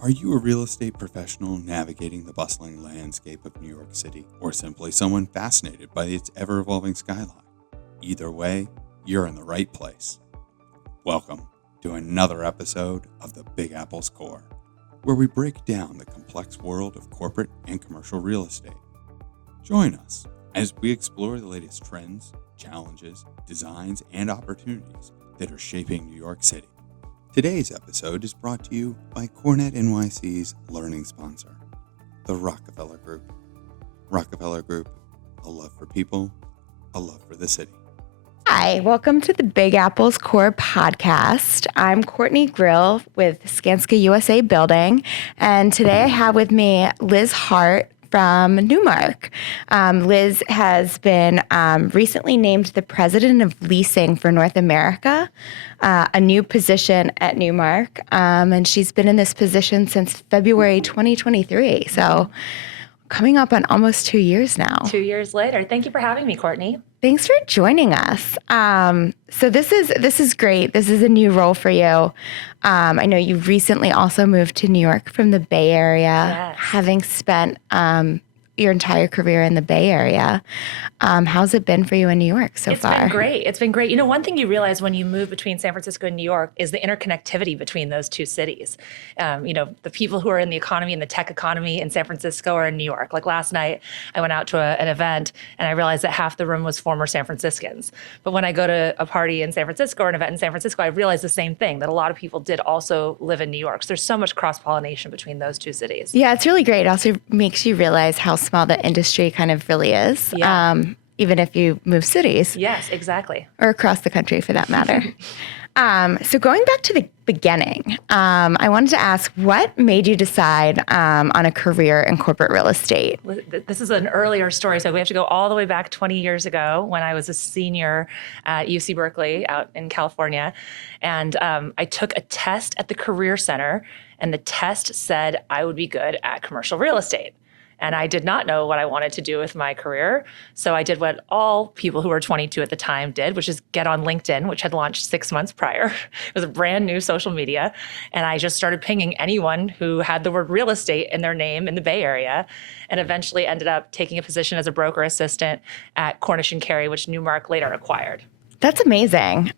Are you a real estate professional navigating the bustling landscape of New York City, or simply someone fascinated by its ever-evolving skyline? Either way, you're in the right place. Welcome to another episode of the Big Apple's CoRe, where we break down the complex world of corporate and commercial real estate. Join us as we explore the latest trends, challenges, designs, and opportunities that are shaping New York City. Today's episode is brought to you by CoreNet NYC's learning sponsor, the Rockefeller Group. Rockefeller Group, a love for people, a love for the city. Hi, welcome to the Big Apple's CoRe podcast. I'm Courtney Grill with Skanska USA Building, and today I have with me Liz Hart from Newmark. Liz has been recently named the president of Leasing for North America, a new position at Newmark, and she's been in this position since February 2023. So coming up on almost 2 years now. 2 years later. Thank you for having me, Courtney. Thanks for joining us. So this is great. This is a new role for you. I know you recently also moved to New York from the Bay Area, Yes. having spent your entire career in the Bay Area. How's it been for you in New York so far? It's been great. It's been great. You know, one thing you realize when you move between San Francisco and New York is the interconnectivity between those two cities. The people who are in the economy and the tech economy in San Francisco are in New York. Like last night, I went out to an event and I realized that half the room was former San Franciscans. But when I go to a party in San Francisco or an event in San Francisco, I realize the same thing, that a lot of people did also live in New York. So there's so much cross-pollination between those two cities. Yeah, it's really great. It also makes you realize how small the industry kind of really is, even if you move cities. Yes, exactly. Or across the country for that matter. So going back to the beginning, I wanted to ask, what made you decide on a career in corporate real estate? This is an earlier story, so we have to go all the way back 20 years ago when I was a senior at UC Berkeley out in California. And I took a test at the Career Center, and the test said I would be good at commercial real estate. And I did not know what I wanted to do with my career. So I did what all people who were 22 at the time did, which is get on LinkedIn, which had launched 6 months prior. It was a brand new social media. And I just started pinging anyone who had the word real estate in their name in the Bay Area, and eventually ended up taking a position as a broker assistant at Cornish & Carey, which Newmark later acquired. That's amazing.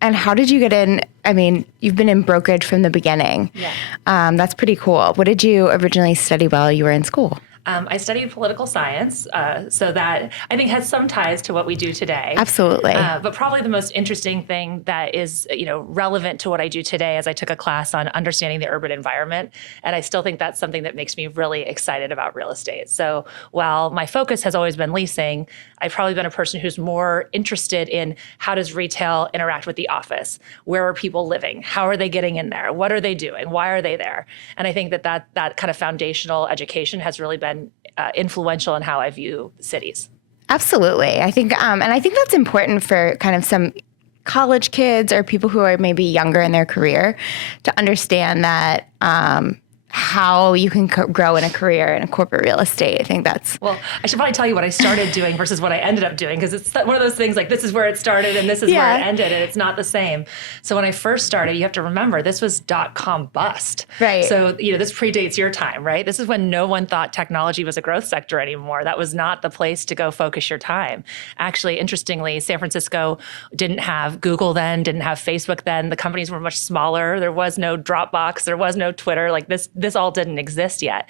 And how did you get in? I mean, you've been in brokerage from the beginning. Yeah. That's pretty cool. What did you originally study while you were in school? I studied political science, so that I think has some ties to what we do today. Absolutely. But probably the most interesting thing that is, relevant to what I do today is I took a class on understanding the urban environment, and I still think that's something that makes me really excited about real estate. So while my focus has always been leasing, I've probably been a person who's more interested in how does retail interact with the office? Where are people living? How are they getting in there? What are they doing? Why are they there? And I think that kind of foundational education has really been influential in how I view cities. Absolutely. I think, and I think that's important for kind of some college kids or people who are maybe younger in their career to understand that how you can grow in a career in a corporate real estate. I think that's... Well, I should probably tell you what I started doing versus what I ended up doing, because it's one of those things like this is where it started and this is where it ended, and it's not the same. So when I first started, you have to remember, this was .com bust. Right. So, this predates your time, right? This is when no one thought technology was a growth sector anymore. That was not the place to go focus your time. Actually, interestingly, San Francisco didn't have Google then, didn't have Facebook then. The companies were much smaller. There was no Dropbox. There was no Twitter. Like this all didn't exist yet.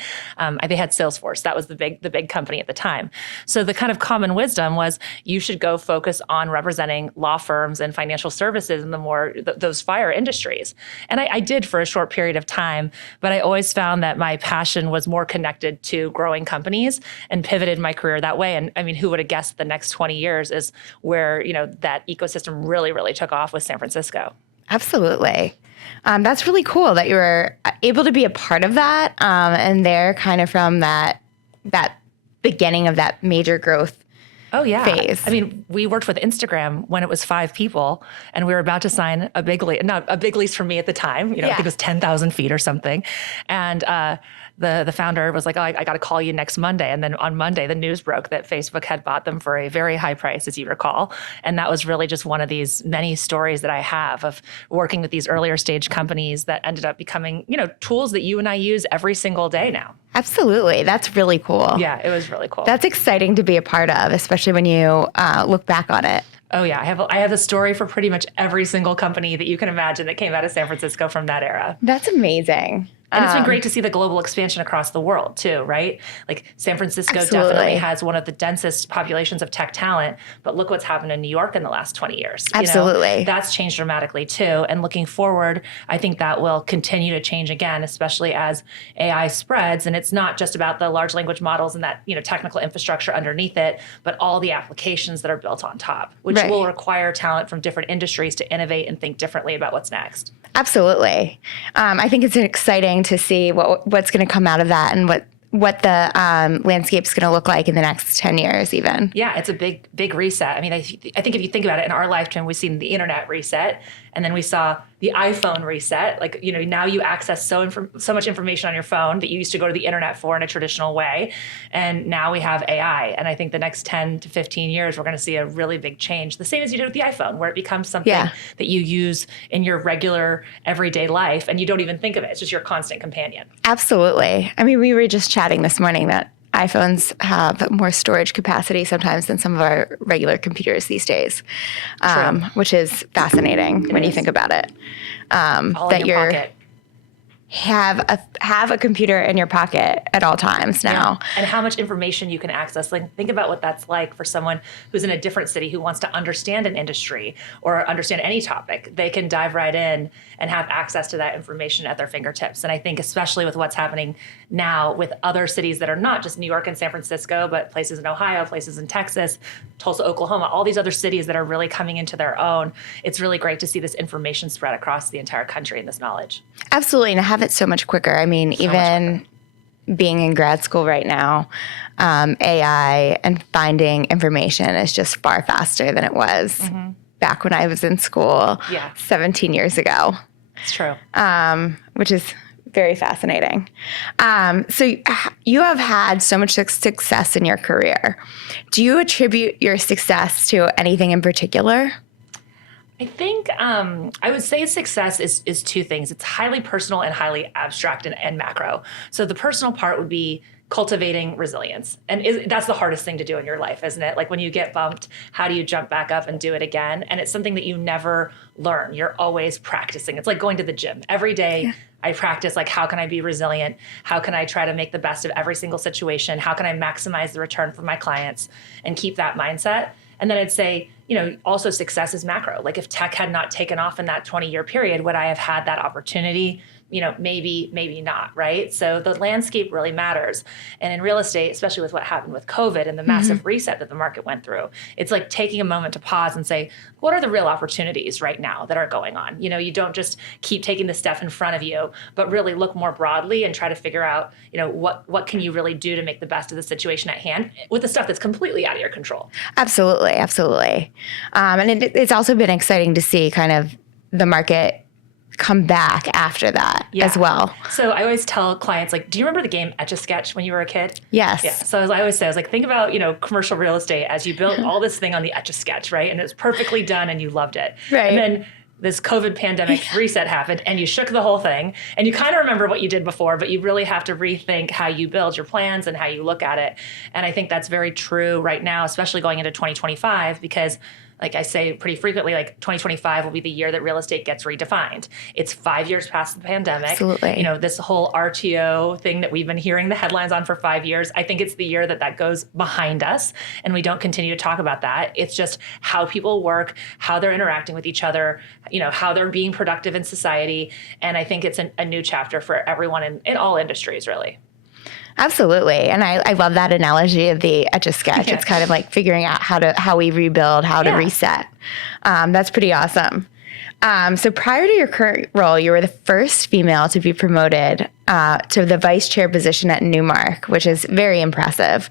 They had Salesforce. That was the big company at the time. So the kind of common wisdom was you should go focus on representing law firms and financial services in those FIRE industries. And I did for a short period of time, but I always found that my passion was more connected to growing companies and pivoted my career that way. And I mean, who would have guessed the next 20 years is where, that ecosystem really, really took off with San Francisco. Absolutely. That's really cool that you were able to be a part of that, and they're kind of from that beginning of that major growth Oh, yeah. phase. I mean, we worked with Instagram when it was 5 people, and we were about to sign a big lease for me at the time. I think it was 10,000 feet or something. And the founder was like, oh, I got to call you next Monday. And then on Monday, the news broke that Facebook had bought them for a very high price, as you recall. And that was really just one of these many stories that I have of working with these earlier stage companies that ended up becoming, tools that you and I use every single day now. Absolutely. That's really cool. Yeah, it was really cool. That's exciting to be a part of, especially when you look back on it. Oh yeah, I have a story for pretty much every single company that you can imagine that came out of San Francisco from that era. That's amazing. And it's been great to see the global expansion across the world too, right? Like San Francisco Absolutely. definitely has one of the densest populations of tech talent, but look what's happened in New York in the last 20 years. Absolutely. That's changed dramatically too. And looking forward, I think that will continue to change again, especially as AI spreads. And it's not just about the large language models and that, technical infrastructure underneath it, but all the applications that are built on top, which Right. will require talent from different industries to innovate and think differently about what's next. Absolutely. I think it's exciting to see what's going to come out of that and what the landscape's going to look like in the next 10 years even. Yeah, it's a big reset. I mean, I think if you think about it, in our lifetime, we've seen the internet reset, and then we saw the iPhone reset. Like, now you access so much information on your phone that you used to go to the internet for in a traditional way. And now we have AI. And I think the next 10 to 15 years, we're going to see a really big change. The same as you did with the iPhone, where it becomes something that you use in your regular everyday life and you don't even think of it. It's just your constant companion. Absolutely. I mean, we were just chatting this morning that iPhones have more storage capacity sometimes than some of our regular computers these days, which is fascinating when you think about it. All that in your you're pocket. have a computer in your pocket at all times now. Yeah. And how much information you can access. Like, think about what that's like for someone who's in a different city who wants to understand an industry or understand any topic. They can dive right in and have access to that information at their fingertips. And I think especially with what's happening now with other cities that are not just New York and San Francisco, but places in Ohio, places in Texas, Tulsa, Oklahoma, all these other cities that are really coming into their own, it's really great to see this information spread across the entire country and this knowledge. Absolutely. And have it so much quicker. I mean, even being in grad school right now, AI and finding information is just far faster than it was back when I was in school 17 years ago. It's true. Which is very fascinating. So you have had so much success in your career. Do you attribute your success to anything in particular? I think I would say success is two things. It's highly personal and highly abstract and macro. So the personal part would be cultivating resilience. And that's the hardest thing to do in your life, isn't it? Like when you get bumped, how do you jump back up and do it again? And it's something that you never learn. You're always practicing. It's like going to the gym. Every day I practice, like, how can I be resilient? How can I try to make the best of every single situation? How can I maximize the return for my clients and keep that mindset? And then I'd say, also success is macro. Like if tech had not taken off in that 20-year period, would I have had that opportunity? Maybe not, right? So the landscape really matters. And in real estate, especially with what happened with COVID and the massive reset that the market went through, it's like taking a moment to pause and say, what are the real opportunities right now that are going on? You don't just keep taking the stuff in front of you, but really look more broadly and try to figure out, what can you really do to make the best of the situation at hand with the stuff that's completely out of your control. Absolutely. And it's also been exciting to see kind of the market come back after that as well. So I always tell clients, like, do you remember the game Etch-a-Sketch when you were a kid? Yes. Yeah. So as I always say, I was like, think about, commercial real estate as you built all this thing on the Etch-a-Sketch, right? And it was perfectly done and you loved it. Right. And then this COVID pandemic reset happened and you shook the whole thing and you kind of remember what you did before, but you really have to rethink how you build your plans and how you look at it. And I think that's very true right now, especially going into 2025, because like I say pretty frequently, like 2025 will be the year that real estate gets redefined. It's 5 years past the pandemic. Absolutely. This whole RTO thing that we've been hearing the headlines on for 5 years, I think it's the year that goes behind us and we don't continue to talk about that. It's just how people work, how they're interacting with each other, how they're being productive in society. And I think it's a new chapter for everyone in all industries, really. Absolutely. And I love that analogy of the Etch-a-Sketch. Yeah. It's kind of like figuring out how we rebuild, how to reset. That's pretty awesome. So prior to your current role, you were the first female to be promoted to the vice chair position at Newmark, which is very impressive,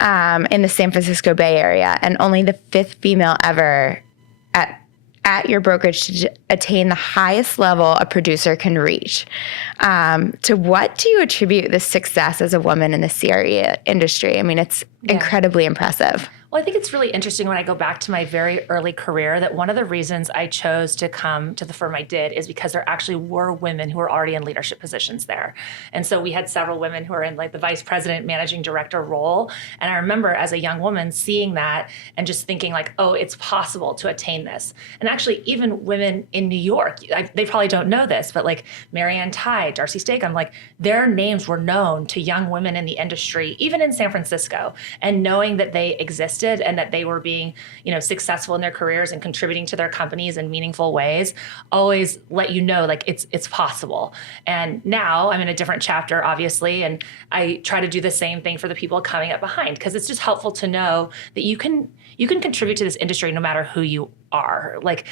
in the San Francisco Bay Area, and only the fifth female ever at your brokerage to attain the highest level a producer can reach. To what do you attribute this success as a woman in the CRE industry? I mean, it's incredibly impressive. Well, I think it's really interesting when I go back to my very early career that one of the reasons I chose to come to the firm I did is because there actually were women who were already in leadership positions there. And so we had several women who were in like the vice president, managing director role. And I remember as a young woman seeing that and just thinking like, oh, it's possible to attain this. And actually even women in New York, they probably don't know this, but like Marianne Ty, Darcy Stakem, like their names were known to young women in the industry, even in San Francisco, and knowing that they existed and that they were being, successful in their careers and contributing to their companies in meaningful ways, always let you know like it's possible. And now I'm in a different chapter, obviously, and I try to do the same thing for the people coming up behind, because it's just helpful to know that you can contribute to this industry no matter who you are. Like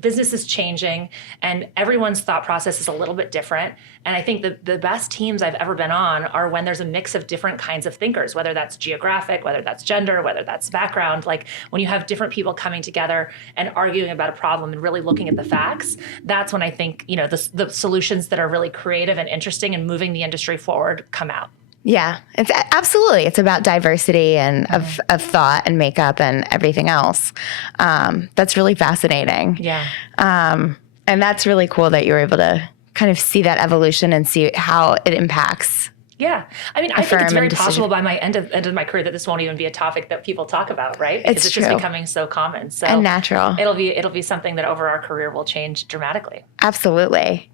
business is changing and everyone's thought process is a little bit different. And I think the best teams I've ever been on are when there's a mix of different kinds of thinkers, whether that's geographic, whether that's gender, whether that's background. Like when you have different people coming together and arguing about a problem and really looking at the facts, that's when I think, the solutions that are really creative and interesting and moving the industry forward come out. Yeah, it's absolutely. It's about diversity and of thought and makeup and everything else. That's really fascinating. Yeah. And that's really cool that you were able to kind of see that evolution and see how it impacts. Yeah. I mean, I think it's very possible by my end of my career that this won't even be a topic that people talk about, right? Because it's just becoming so common. So and natural. It'll be something that over our career will change dramatically. Absolutely.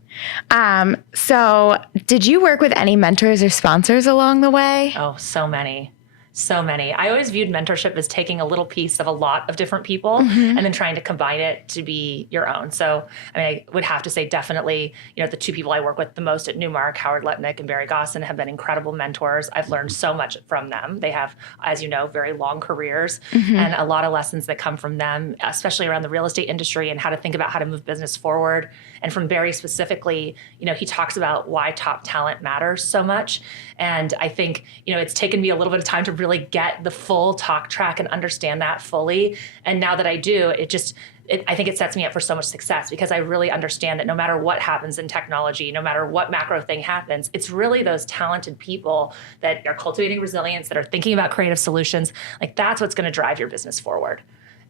So did you work with any mentors or sponsors along the way? Oh, so many. So many. I always viewed mentorship as taking a little piece of a lot of different people and then trying to combine it to be your own. So, I would have to say definitely, the two people I work with the most at Newmark, Howard Letnick and Barry Gosson, have been incredible mentors. I've learned so much from them. They have, as you know, very long careers and a lot of lessons that come from them, especially around the real estate industry and how to think about how to move business forward. And from Barry specifically, he talks about why top talent matters so much. And I think, it's taken me a little bit of time to really get the full talk track and understand that fully. And now that I do, I think it sets me up for so much success because I really understand that no matter what happens in technology, no matter what macro thing happens, it's really those talented people that are cultivating resilience, that are thinking about creative solutions. Like that's what's going to drive your business forward.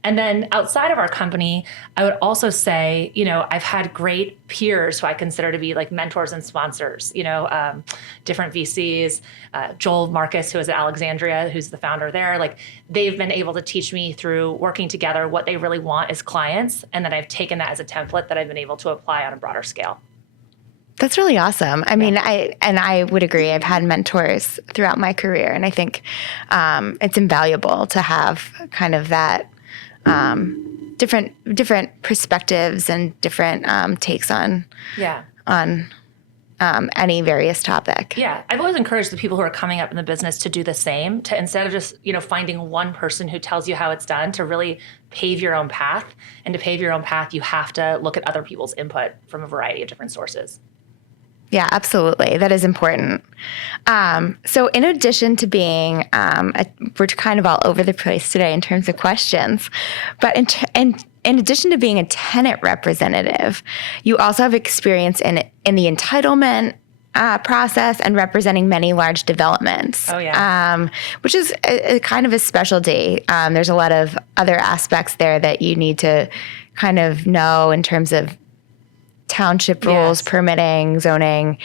And then outside of our company, I would also say, I've had great peers who I consider to be like mentors and sponsors, different VCs, Joel Marcus, who is at Alexandria, who's the founder there. Like they've been able to teach me through working together what they really want as clients. And then I've taken that as a template that I've been able to apply on a broader scale. That's really awesome. I mean, I would agree. I've had mentors throughout my career, and I think it's invaluable to have kind of that different perspectives and different takes on any various topic. Yeah, I've always encouraged the people who are coming up in the business to do the same, to instead of just finding one person who tells you how it's done, to really pave your own path. And to pave your own path, you have to look at other people's input from a variety of different sources. Yeah, absolutely. That is important. So in addition to being, we're kind of all over the place today in terms of questions, but in addition to being a tenant representative, you also have experience in the entitlement process and representing many large developments. Oh, yeah. Which is a kind of a specialty. There's a lot of other aspects there that you need to kind of know in terms of township rules, permitting, zoning.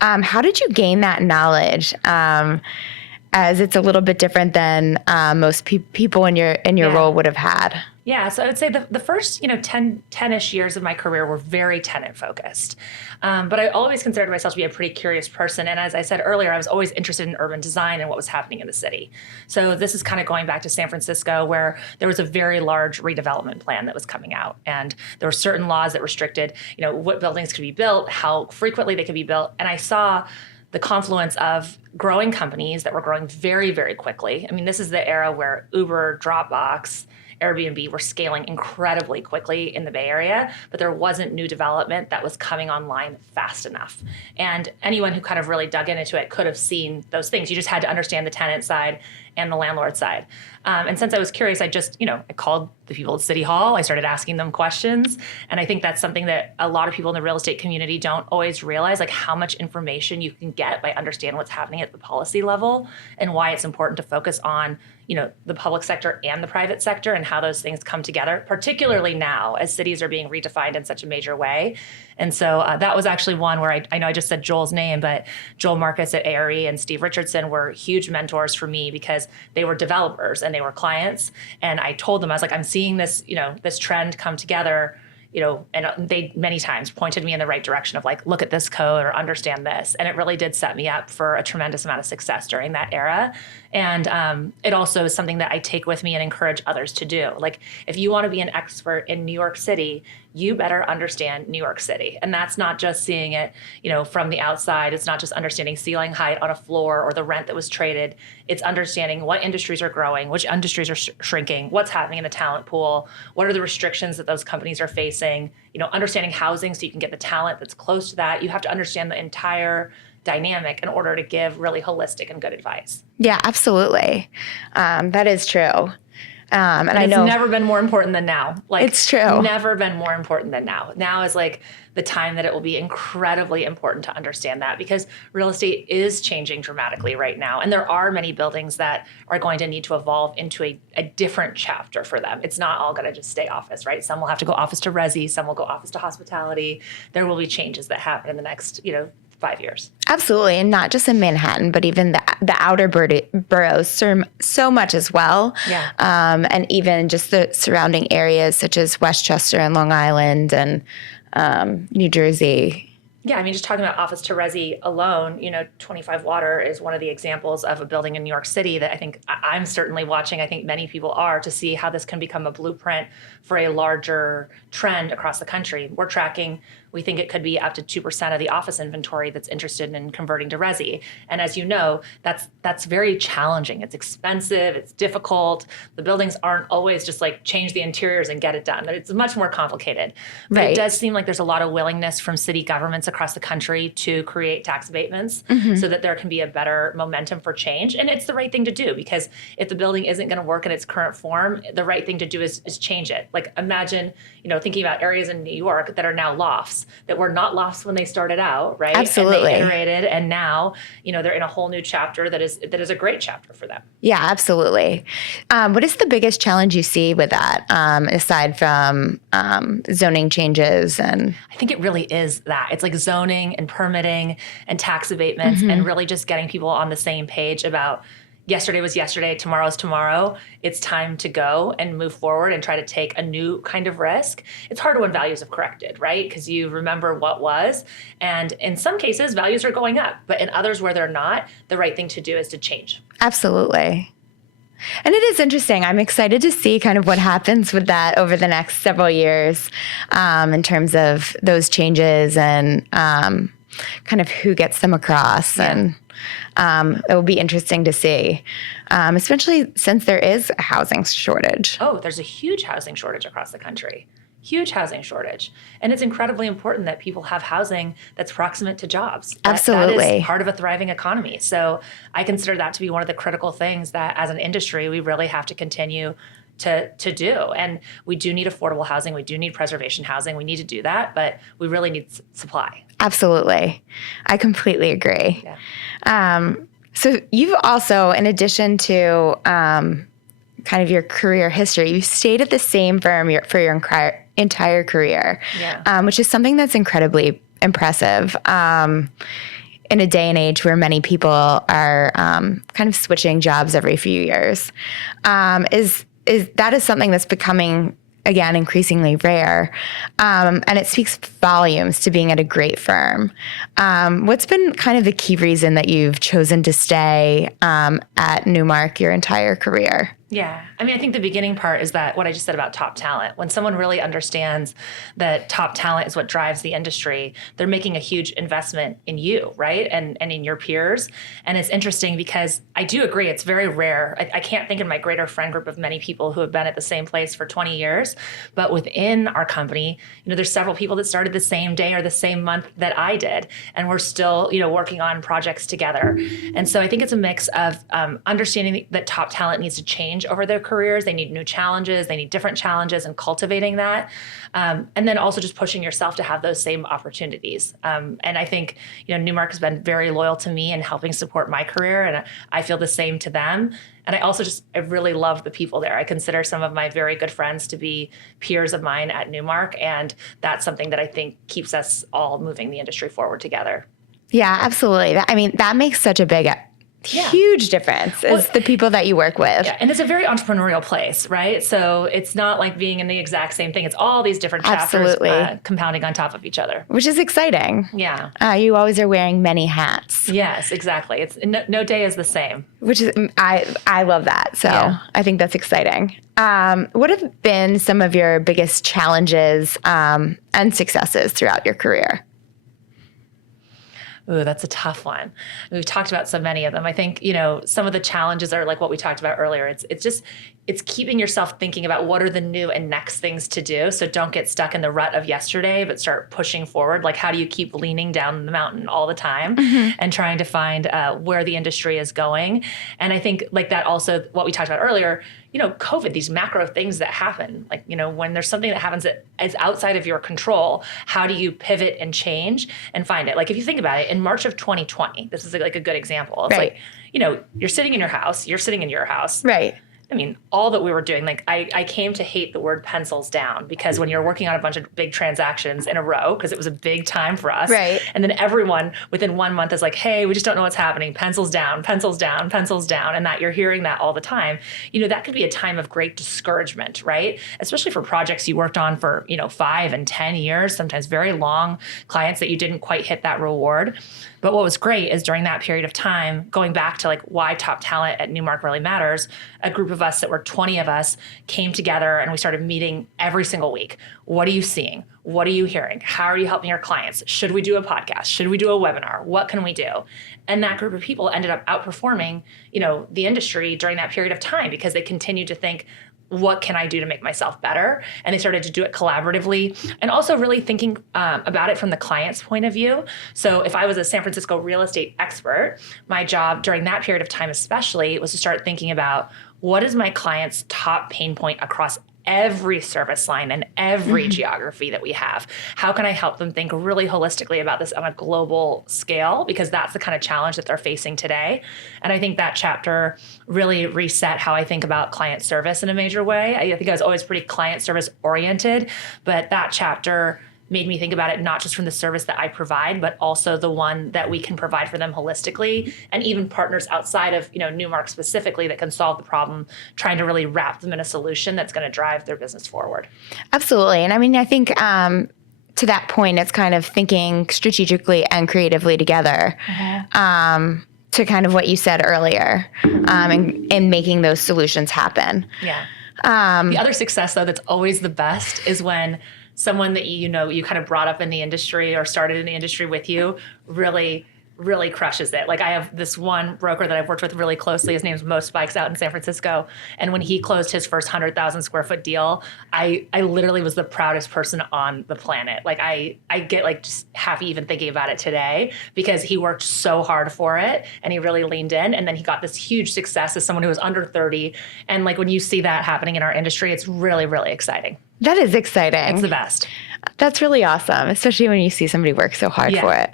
How did you gain that knowledge? As it's a little bit different than most people in your role would have had. Yeah, so I would say the first 10-ish years of my career were very tenant focused. But I always considered myself to be a pretty curious person. And as I said earlier, I was always interested in urban design and what was happening in the city. So this is kind of going back to San Francisco, where there was a very large redevelopment plan that was coming out. And there were certain laws that restricted, what buildings could be built, how frequently they could be built. And I saw the confluence of growing companies that were growing very, very quickly. I mean, this is the era where Uber, Dropbox, Airbnb were scaling incredibly quickly in the Bay Area, but there wasn't new development that was coming online fast enough. And anyone who kind of really dug into it could have seen those things. You just had to understand the tenant side and the landlord side. And since I was curious, I just, I called the people at City Hall. I started asking them questions. And I think that's something that a lot of people in the real estate community don't always realize, like how much information you can get by understanding what's happening at the policy level and why it's important to focus on, the public sector and the private sector and how those things come together, particularly now as cities are being redefined in such a major way. And so that was actually one where I know I just said Joel's name, but Joel Marcus at ARE and Steve Richardson were huge mentors for me because they were developers and they were clients. And I told them, I was like, I'm seeing this, this trend come together, and they many times pointed me in the right direction of like, look at this code or understand this. And it really did set me up for a tremendous amount of success during that era. And it also is something that I take with me and encourage others to do. Like, if you want to be an expert in New York City, you better understand New York City. And that's not just seeing it, from the outside. It's not just understanding ceiling height on a floor or the rent that was traded. It's understanding what industries are growing, which industries are shrinking, what's happening in the talent pool, what are the restrictions that those companies are facing, understanding housing so you can get the talent that's close to that. You have to understand the entire dynamic in order to give really holistic and good advice. Yeah, absolutely. That is true. And I know it's never been more important than now. Like, it's true. Never been more important than now. Now is like the time that it will be incredibly important to understand that, because real estate is changing dramatically right now. And there are many buildings that are going to need to evolve into a different chapter for them. It's not all going to just stay office, right? Some will have to go office to resi, some will go office to hospitality. There will be changes that happen in the next, 5 years. Absolutely. And not just in Manhattan, but even the outer boroughs so much as well. Yeah. And even just the surrounding areas such as Westchester and Long Island and New Jersey. Yeah, I mean, just talking about office to resi alone, 25 Water is one of the examples of a building in New York City that I think I'm certainly watching. I think many people are, to see how this can become a blueprint for a larger trend across the country. We're tracking, we think it could be up to 2% of the office inventory that's interested in converting to resi. And as you know, that's very challenging. It's expensive, it's difficult. The buildings aren't always just like change the interiors and get it done. It's much more complicated. But Right. It does seem like there's a lot of willingness from city governments across the country to create tax abatements so that there can be a better momentum for change. And it's the right thing to do, because if the building isn't going to work in its current form, the right thing to do is change it. Like, imagine, thinking about areas in New York that are now lofts, that were not lofts when they started out, right? Absolutely. And they iterated, and now, they're in a whole new chapter that is a great chapter for them. Yeah, absolutely. What is the biggest challenge you see with that, aside from zoning changes? And I think it really is that. It's like zoning and permitting and tax abatements and really just getting people on the same page about yesterday was yesterday, tomorrow's tomorrow. It's time to go and move forward and try to take a new kind of risk. It's hard when values have corrected, right? Because you remember what was. And in some cases, values are going up. But in others where they're not, the right thing to do is to change. absolutely. And it is interesting. I'm excited to see kind of what happens with that over the next several years, in terms of those changes and kind of who gets them across. Yeah. And it will be interesting to see, especially since there is a housing shortage. Oh, there's a huge housing shortage across the country. Huge housing shortage. And it's incredibly important that people have housing that's proximate to jobs. Absolutely. That is part of a thriving economy. So I consider that to be one of the critical things that as an industry, we really have to continue to do. And we do need affordable housing. We do need preservation housing. We need to do that, but we really need supply. Absolutely. I completely agree. Yeah. So you've also, in addition to kind of your career history, you stayed at the same firm for your entire career, which is something that's incredibly impressive in a day and age where many people are kind of switching jobs every few years. That is something that's becoming, again, increasingly rare, and it speaks volumes to being at a great firm. What's been kind of the key reason that you've chosen to stay at Newmark your entire career? Yeah. I mean, I think the beginning part is that what I just said about top talent. When someone really understands that top talent is what drives the industry, they're making a huge investment in you, right? And in your peers. And it's interesting because I do agree, it's very rare. I can't think in my greater friend group of many people who have been at the same place for 20 years. But within our company, there's several people that started the same day or the same month that I did. And we're still, working on projects together. And so I think it's a mix of understanding that top talent needs to change over their careers. They need new challenges. They need different challenges, and cultivating that. And then also just pushing yourself to have those same opportunities. And I think, Newmark has been very loyal to me and helping support my career. And I feel the same to them. And I really love the people there. I consider some of my very good friends to be peers of mine at Newmark. And that's something that I think keeps us all moving the industry forward together. Yeah, absolutely. That makes such a huge difference is the people that you work with. Yeah, and it's a very entrepreneurial place, right? So it's not like being in the exact same thing. It's all these different chapters compounding on top of each other. Which is exciting. Yeah. You always are wearing many hats. Yes, exactly. It's no day is the same. Which is, I love that. So yeah. I think that's exciting. What have been some of your biggest challenges and successes throughout your career? Ooh, that's a tough one. We've talked about so many of them. I think, some of the challenges are like what we talked about earlier. It's keeping yourself thinking about what are the new and next things to do. So don't get stuck in the rut of yesterday, but start pushing forward. Like, how do you keep leaning down the mountain all the time and trying to find where the industry is going? And I think like that also, what we talked about earlier, COVID, these macro things that happen, like, when there's something that happens that is outside of your control, how do you pivot and change and find it? Like, if you think about it, in March of 2020, this is like a good example. It's like, you're sitting in your house, you're sitting in your house. Right. I mean, all that we were doing, like I came to hate the word pencils down, because when you're working on a bunch of big transactions in a row, because it was a big time for us. Right. And then everyone within 1 month is like, hey, we just don't know what's happening. Pencils down, pencils down, pencils down. And that you're hearing that all the time. That could be a time of great discouragement, right? Especially for projects you worked on for, 5 and 10 years, sometimes very long clients that you didn't quite hit that reward. But what was great is during that period of time, going back to like why top talent at Newmark really matters, a group of us that were 20 of us came together and we started meeting every single week. What are you seeing? What are you hearing? How are you helping your clients? Should we do a podcast? Should we do a webinar? What can we do? And that group of people ended up outperforming, the industry during that period of time, because they continued to think, what can I do to make myself better? And they started to do it collaboratively, and also really thinking about it from the client's point of view. So if I was a San Francisco real estate expert, my job during that period of time especially was to start thinking about, what is my client's top pain point across every service line and every geography that we have? How can I help them think really holistically about this on a global scale? Because that's the kind of challenge that they're facing today. And I think that chapter really reset how I think about client service in a major way. I think I was always pretty client service oriented, but that chapter made me think about it not just from the service that I provide, but also the one that we can provide for them holistically, and even partners outside of Newmark specifically that can solve the problem, trying to really wrap them in a solution that's going to drive their business forward. Absolutely. And I mean, I think to that point, it's kind of thinking strategically and creatively together. To kind of what you said earlier, and making those solutions happen. Yeah. The other success, though, that's always the best is when someone that you kind of brought up in the industry or started in the industry with you really crushes it. Like, I have this one broker that I've worked with really closely. His name's Mo Spikes out in San Francisco. And when he closed his first 100,000 square foot deal, I literally was the proudest person on the planet. Like, I get like just happy even thinking about it today, because he worked so hard for it and he really leaned in. And then he got this huge success as someone who was under 30. And like, when you see that happening in our industry, it's really, really exciting. That is exciting. It's the best. That's really awesome, especially when you see somebody work so hard for it.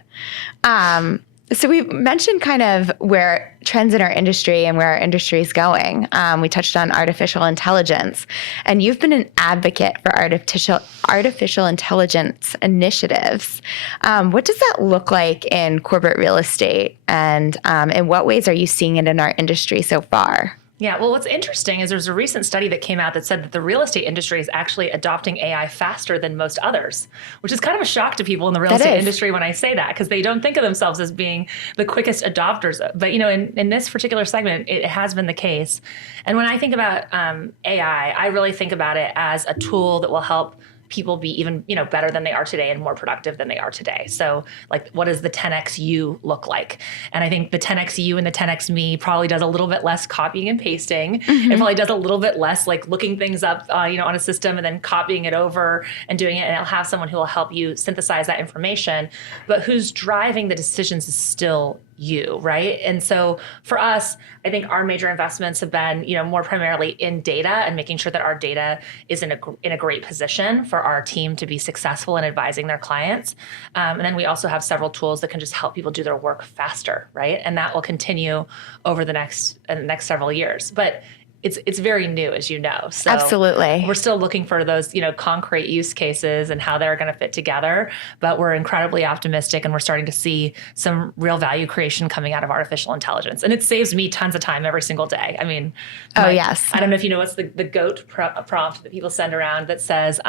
So we mentioned kind of where trends in our industry and where our industry is going. We touched on artificial intelligence, and you've been an advocate for artificial intelligence initiatives. What does that look like in corporate real estate, and in what ways are you seeing it in our industry so far? Yeah, well, what's interesting is there's a recent study that came out that said that the real estate industry is actually adopting AI faster than most others, which is kind of a shock to people in the real estate industry when I say that, because they don't think of themselves as being the quickest adopters. But, in this particular segment, it has been the case. And when I think about AI, I really think about it as a tool that will help people be even, better than they are today and more productive than they are today. So like, what does the 10X you look like? And I think the 10X you and the 10X me probably does a little bit less copying and pasting. It probably does a little bit less like looking things up, on a system and then copying it over and doing it. And it'll have someone who will help you synthesize that information, but who's driving the decisions is still you, right? And so for us, I think our major investments have been, more primarily in data and making sure that our data is in a great position for our team to be successful in advising their clients. And then we also have several tools that can just help people do their work faster, right? And that will continue over the next several years. But it's very new, as you know. So absolutely. We're still looking for those, concrete use cases and how they're going to fit together. But we're incredibly optimistic, and we're starting to see some real value creation coming out of artificial intelligence. And it saves me tons of time every single day. I mean, yes. I don't know if you know what's the GOAT prompt that people send around that says,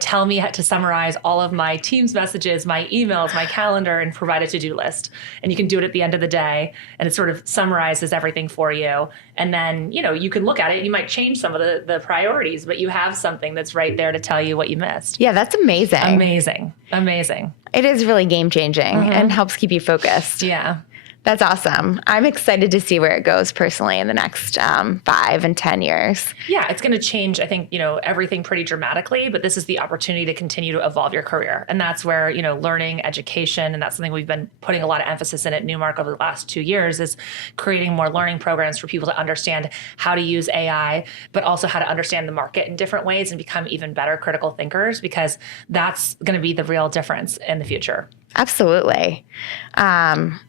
tell me how to summarize all of my Teams messages, my emails, my calendar, and provide a to-do list. And you can do it at the end of the day, and it sort of summarizes everything for you. And then, you can look at it. You might change some of the priorities, but you have something that's right there to tell you what you missed. Yeah, that's amazing. Amazing. It is really game changing and helps keep you focused. Yeah. That's awesome. I'm excited to see where it goes personally in the next 5 and 10 years. Yeah, it's going to change, I think, everything pretty dramatically, but this is the opportunity to continue to evolve your career. And that's where, learning, education, and that's something we've been putting a lot of emphasis in at Newmark over the last 2 years, is creating more learning programs for people to understand how to use AI, but also how to understand the market in different ways and become even better critical thinkers, because that's going to be the real difference in the future. Absolutely.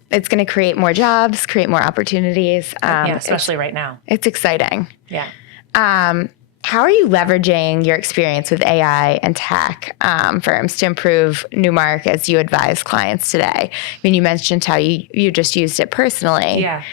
It's going to create more jobs, create more opportunities. Especially right now. It's exciting. Yeah. How are you leveraging your experience with AI and tech firms to improve Newmark as you advise clients today? I mean, you mentioned how you just used it personally. Yeah.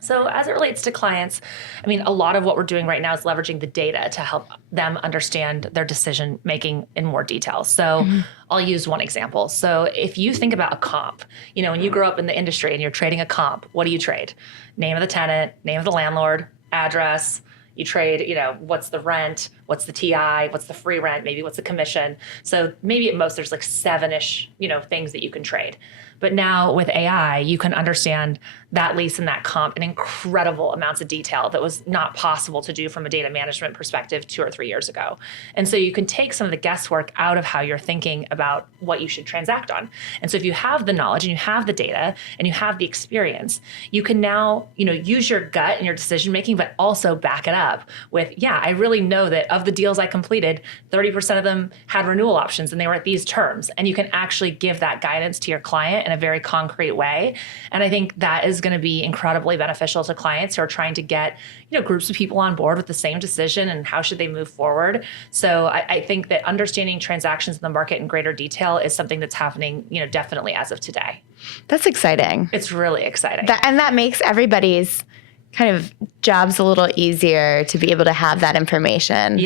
So as it relates to clients, I mean, a lot of what we're doing right now is leveraging the data to help them understand their decision making in more detail. So I'll use one example. So if you think about a comp, when you grow up in the industry and you're trading a comp, what do you trade? Name of the tenant, name of the landlord, address. You trade, what's the rent, what's the TI, what's the free rent, maybe what's the commission. So maybe at most there's like 7-ish, things that you can trade. But now with AI, you can understand that lease and that comp in incredible amounts of detail that was not possible to do from a data management perspective 2 or 3 years ago. And so you can take some of the guesswork out of how you're thinking about what you should transact on. And so if you have the knowledge and you have the data and you have the experience, you can now, use your gut and your decision making, but also back it up with, I really know that of the deals I completed, 30% of them had renewal options and they were at these terms. And you can actually give that guidance to your client in a very concrete way. And I think that is going to be incredibly beneficial to clients who are trying to get, groups of people on board with the same decision and how should they move forward. So I think that understanding transactions in the market in greater detail is something that's happening, definitely as of today. That's exciting. It's really exciting. And that makes everybody's kind of jobs a little easier to be able to have that information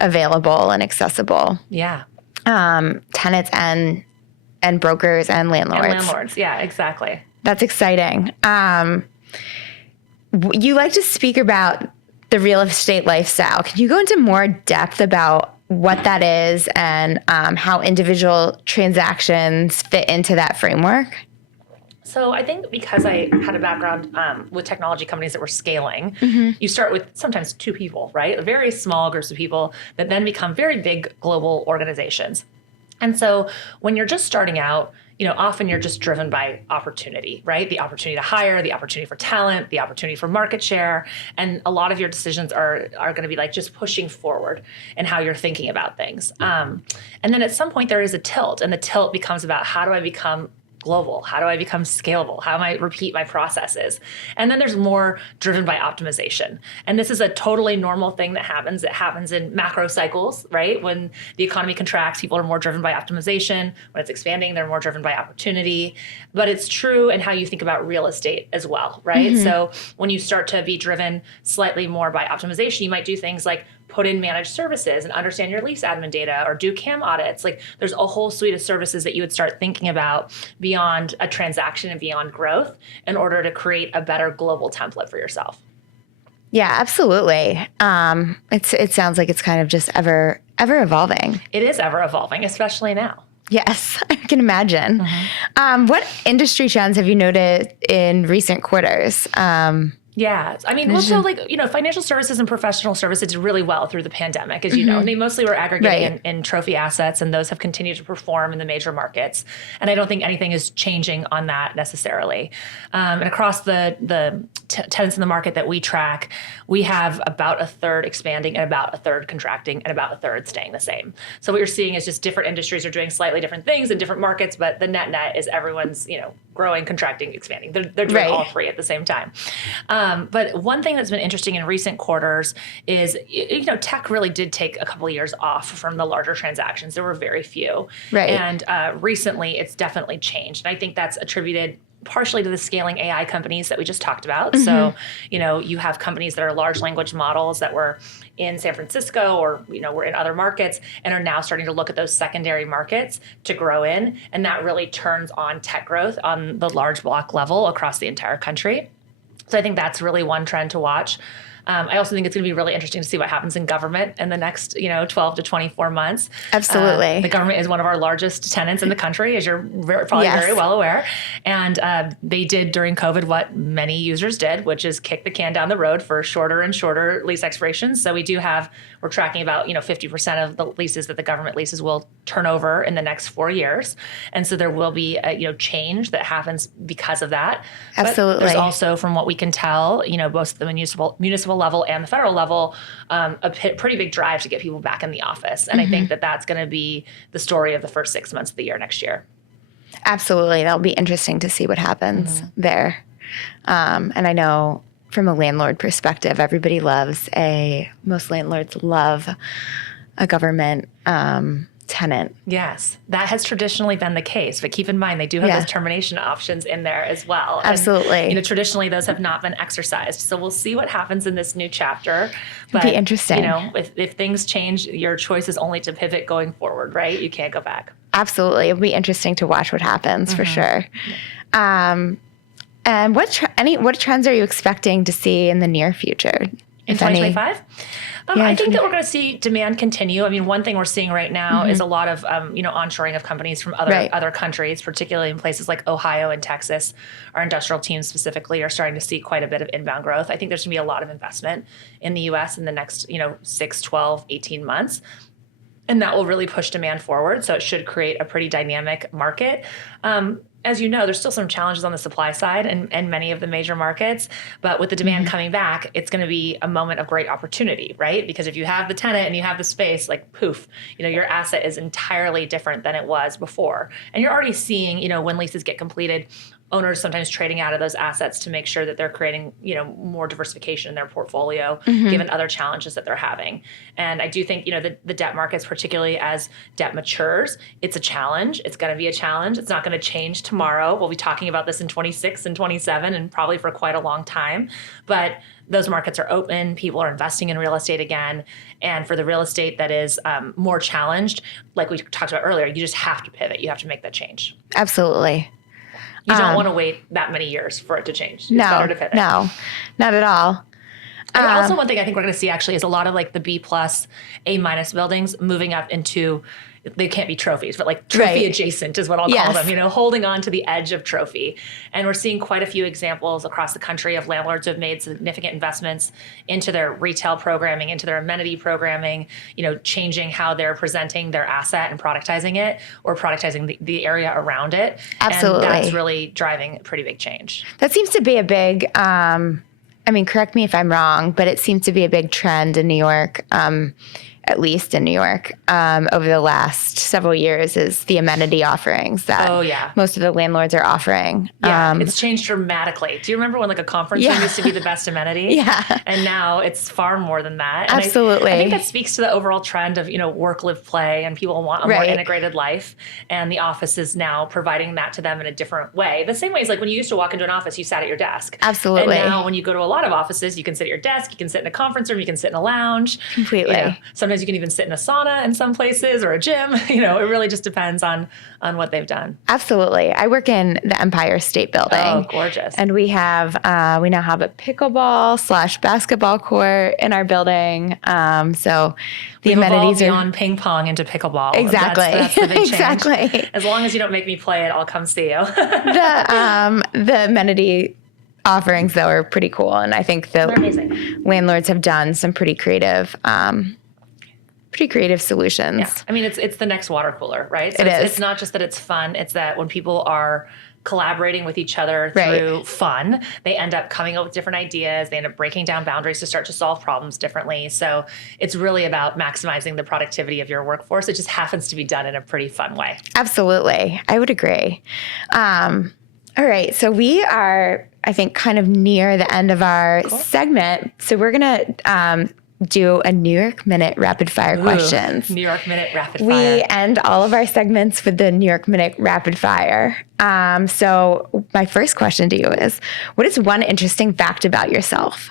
available and accessible. Yeah. Tenants and brokers and landlords. And landlords, yeah, exactly. That's exciting. You like to speak about the real estate lifestyle. Can you go into more depth about what that is and how individual transactions fit into that framework? So I think because I had a background with technology companies that were scaling, you start with sometimes 2 people, right? Very small groups of people that then become very big global organizations. And so when you're just starting out, often you're just driven by opportunity, right? The opportunity to hire, the opportunity for talent, the opportunity for market share. And a lot of your decisions are going to be like just pushing forward in how you're thinking about things. And then at some point there is a tilt, and the tilt becomes about how do I become global? How do I become scalable? How am I repeat my processes? And then there's more driven by optimization. And this is a totally normal thing that happens. It happens in macro cycles, right? When the economy contracts, people are more driven by optimization. When it's expanding, they're more driven by opportunity. But it's true in how you think about real estate as well, right? So when you start to be driven slightly more by optimization, you might do things like put in managed services and understand your lease admin data or do CAM audits. Like there's a whole suite of services that you would start thinking about beyond a transaction and beyond growth in order to create a better global template for yourself. Yeah, absolutely. It sounds like it's kind of just ever evolving. It is ever evolving, especially now. Yes, I can imagine. What industry trends have you noted in recent quarters? Yeah. I mean, also financial services and professional services did really well through the pandemic, as you know. And they mostly were aggregating in trophy assets, and those have continued to perform in the major markets. And I don't think anything is changing on that necessarily. And across the tenants in the market that we track, we have about a third expanding and about a third contracting and about a third staying the same. So what you're seeing is just different industries are doing slightly different things in different markets, but the net is everyone's, growing, contracting, expanding. They're doing all three at the same time. But one thing that's been interesting in recent quarters is, tech really did take a couple of years off from the larger transactions. There were very few. Right. And recently it's definitely changed. And I think that's attributed partially to the scaling AI companies that we just talked about. So, you have companies that are large language models that were in San Francisco or, were in other markets and are now starting to look at those secondary markets to grow in. And that really turns on tech growth on the large block level across the entire country. So I think that's really one trend to watch. I also think it's going to be really interesting to see what happens in government in the next, 12 to 24 months. Absolutely. The government is one of our largest tenants in the country, as you're probably very well aware. And they did during COVID what many users did, which is kick the can down the road for shorter and shorter lease expirations. So we're tracking about, 50% of the leases that the government leases will turn over in the next 4 years. And so there will be a, change that happens because of that. Absolutely. But there's also, from what we can tell, both the municipal level and the federal level, a pretty big drive to get people back in the office. And I think that that's going to be the story of the first 6 months of the year next year. Absolutely. That'll be interesting to see what happens there. And I know from a landlord perspective, most landlords love a government tenant. Yes, that has traditionally been the case, but keep in mind they do have those termination options in there as well. Absolutely. And, traditionally those have not been exercised. So we'll see what happens in this new chapter. But, it'd be interesting. If things change, your choice is only to pivot going forward, right? You can't go back. Absolutely. It'll be interesting to watch what happens for sure. And what trends are you expecting to see in the near future? In 2025? I think that we're going to see demand continue. I mean, one thing we're seeing right now is a lot of, onshoring of companies from other countries, particularly in places like Ohio and Texas. Our industrial teams specifically are starting to see quite a bit of inbound growth. I think there's going to be a lot of investment in the U.S. in the next, 6, 12, 18 months. And that will really push demand forward. So it should create a pretty dynamic market. As you know, there's still some challenges on the supply side in many of the major markets, but with the demand coming back, it's going to be a moment of great opportunity, right? Because if you have the tenant and you have the space, like poof, your asset is entirely different than it was before. And you're already seeing, when leases get completed, owners sometimes trading out of those assets to make sure that they're creating, more diversification in their portfolio, given other challenges that they're having. And I do think, the debt markets, particularly as debt matures, it's a challenge. It's going to be a challenge. It's not going to change tomorrow. We'll be talking about this in 26 and 27 and probably for quite a long time. But those markets are open. People are investing in real estate again. And for the real estate that is more challenged, like we talked about earlier, you just have to pivot. You have to make that change. Absolutely. You don't want to wait that many years for it to change. It's better to pivot. No, not at all. And also one thing I think we're going to see actually is a lot of like the B+, A- buildings moving up into, they can't be trophies, but like trophy adjacent is what I'll call them, holding on to the edge of trophy. And we're seeing quite a few examples across the country of landlords who have made significant investments into their retail programming, into their amenity programming, changing how they're presenting their asset and productizing it or productizing the area around it. Absolutely. And that's really driving a pretty big change. That seems to be a big, correct me if I'm wrong, but it seems to be a big trend in New York. at least in New York, over the last several years is the amenity offerings that most of the landlords are offering. Yeah, it's changed dramatically. Do you remember when like a conference room used to be the best amenity? Yeah. And now it's far more than that. And Absolutely. I think that speaks to the overall trend of, work, live, play, and people want a more integrated life. And the office is now providing that to them in a different way. The same way as like when you used to walk into an office, you sat at your desk. Absolutely. And now when you go to a lot of offices, you can sit at your desk, you can sit in a conference room, you can sit in a lounge. Completely. Sometimes you can even sit in a sauna in some places or a gym. It really just depends on what they've done. Absolutely. I work in the Empire State Building. Oh, gorgeous. And we now have a pickleball / basketball court in our building. So the amenities are beyond ping pong into pickleball. Exactly. That's the big change. Exactly. As long as you don't make me play it, I'll come see you. The amenity offerings though are pretty cool, and I think the landlords have done some pretty creative solutions. Yeah. I mean, it's the next water cooler, right? So it's not just that it's fun, it's that when people are collaborating with each other through fun, they end up coming up with different ideas. They end up breaking down boundaries to start to solve problems differently. So it's really about maximizing the productivity of your workforce. It just happens to be done in a pretty fun way. Absolutely. I would agree. All right. So we are, I think, kind of near the end of our segment. So we're going to do a New York Minute rapid fire questions. New York Minute rapid fire. We end all of our segments with the New York Minute rapid fire. So my first question to you is, what is one interesting fact about yourself?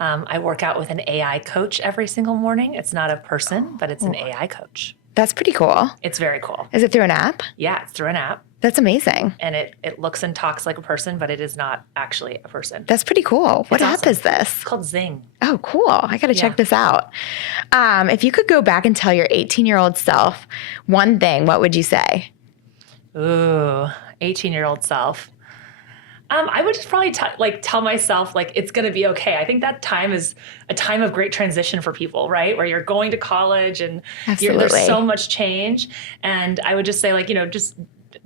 I work out with an AI coach every single morning. It's not a person, but it's an AI coach. That's pretty cool. It's very cool. Is it through an app? Yeah, it's through an app. That's amazing. And it looks and talks like a person, but it is not actually a person. That's pretty cool. What app is this? It's called Zing. Oh, cool. I got to check this out. If you could go back and tell your 18-year-old self one thing, what would you say? Ooh, 18-year-old self. I would just probably tell myself it's going to be okay. I think that time is a time of great transition for people, right? Where you're going to college and there's so much change. And I would just say just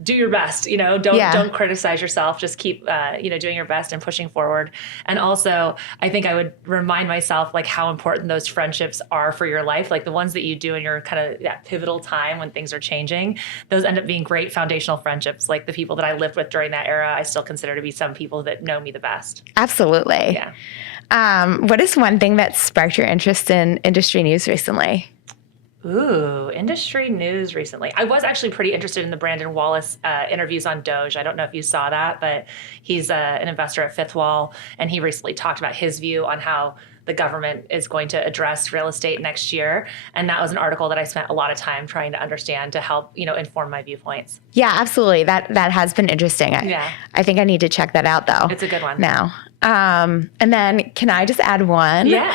do your best, don't criticize yourself. Just keep, doing your best and pushing forward. And also I think I would remind myself how important those friendships are for your life. Like the ones that you do in your kind of that pivotal time when things are changing, those end up being great foundational friendships. Like the people that I lived with during that era, I still consider to be some people that know me the best. Absolutely. Yeah. What is one thing that sparked your interest in industry news recently? Ooh, industry news recently. I was actually pretty interested in the Brandon Wallace interviews on Doge. I don't know if you saw that, but he's an investor at Fifth Wall, and he recently talked about his view on how the government is going to address real estate next year. And that was an article that I spent a lot of time trying to understand to help, inform my viewpoints. Yeah, absolutely. That has been interesting. I think I need to check that out though. It's a good one. Now. And then can I just add one? Yeah.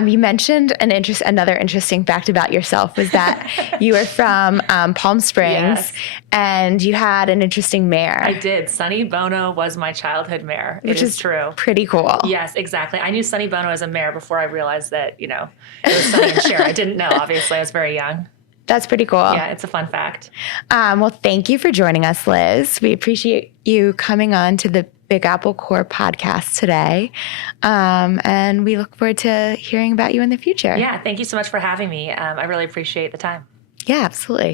You mentioned another interesting fact about yourself was that you were from Palm Springs and you had an interesting mayor. I did. Sonny Bono was my childhood mayor. Which is true. Pretty cool. Yes, exactly. I knew Sonny Bono as a mayor before I realized that, it was Sonny and Cher. I didn't know, obviously. I was very young. That's pretty cool. Yeah, it's a fun fact. Well, thank you for joining us, Liz. We appreciate you coming on to the Big Apple CoRe podcast today. And we look forward to hearing about you in the future. Yeah, thank you so much for having me. I really appreciate the time. Yeah, absolutely.